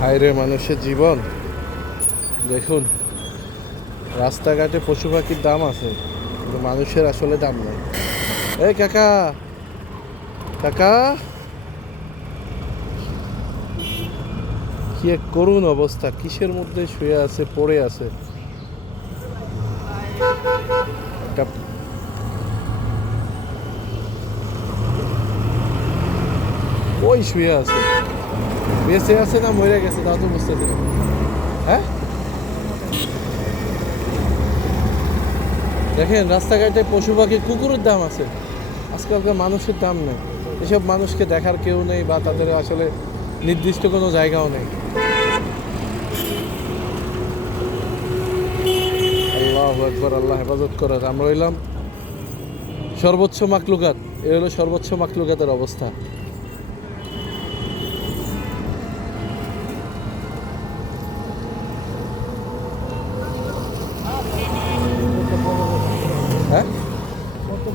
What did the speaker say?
হায়রে মানুষের জীবন। দেখুন, রাস্তাঘাটে পশু পাখির দাম আছে, কিন্তু মানুষের আসলে দাম নেই। এই কাকা, কাকা, কি এক করুণ অবস্থা! কিসের মধ্যে শুয়ে আছে, পড়ে আছে একটা। ওই শুয়ে আছে, বেঁচে আছে না মরে গেছে তা তো বুঝতেছি না। হ্যাঁ, দেখেন রাস্তাঘাটে পশু পাখি কুকুরের দাম আছে, আজকালকার মানুষের দাম নেই। এসব মানুষকে দেখার কেউ নেই, বা তাদের আসলে নির্দিষ্ট কোনো জায়গাও নেই। আল্লাহু আকবার, আল্লাহ হেফাজত করার। আমরা হইলাম সর্বোচ্চ মাকলুকাত, এ হলো সর্বোচ্চ মাকলুকাতের অবস্থা।